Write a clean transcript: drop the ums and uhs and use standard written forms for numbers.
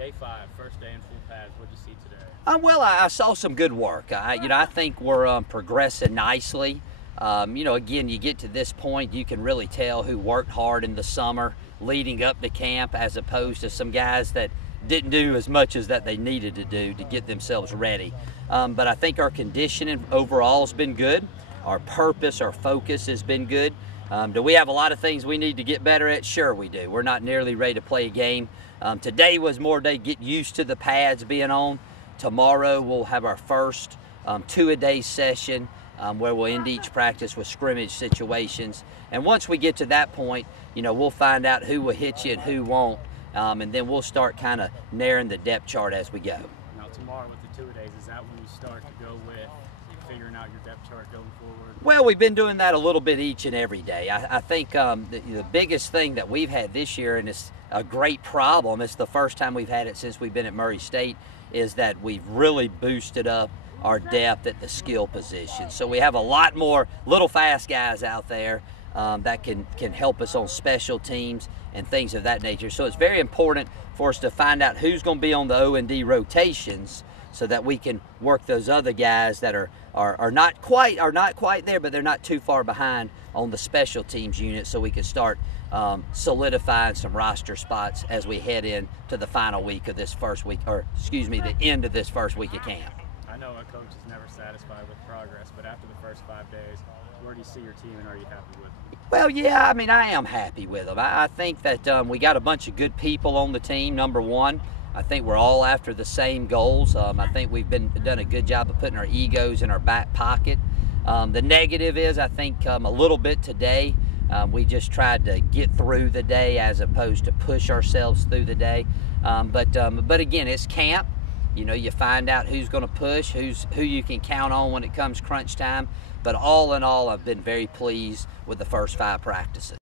Day 5, first day in full pads. What did you see today? Well, I saw some good work. I think we're progressing nicely. Again, you get to this point, you can really tell who worked hard in the summer leading up to camp, as opposed to some guys that didn't do as much as that they needed to do to get themselves ready. But I think our conditioning overall has been good. Our purpose, our focus has been good. Do we have a lot of things we need to get better at? Sure we do. We're not nearly ready to play a game. Today was more day get used to the pads being on. Tomorrow we'll have our first 2-a-day session where we'll end each practice with scrimmage situations. And once we get to that point, we'll find out who will hit you and who won't. And then we'll start kind of narrowing the depth chart as we go. Now tomorrow with the 2-a-days, is that when you start to go with figuring out your depth chart going forward? Well, we've been doing that a little bit each and every day. I think the biggest thing that we've had this year, and it's a great problem, it's the first time we've had it since we've been at Murray State, is that we've really boosted up our depth at the skill position. So we have a lot more little fast guys out there that can help us on special teams and things of that nature. So it's very important for us to find out who's going to be on the O&D rotations, so that we can work those other guys that are not quite there, but they're not too far behind on the special teams unit, so we can start solidifying some roster spots as we head in to the final week of this first week, or excuse me, the end of this first week of camp. I know a coach is never satisfied with progress, but after the first 5 days, where do you see your team, and are you happy with them? Well, yeah, I am happy with them. I think that we got a bunch of good people on the team, number one. I think we're all after the same goals. I think we've done a good job of putting our egos in our back pocket. The negative is, I think, a little bit today. We just tried to get through the day as opposed to push ourselves through the day. But again, it's camp. You find out who's going to push, who you can count on when it comes crunch time. But all in all, I've been very pleased with the first 5 practices.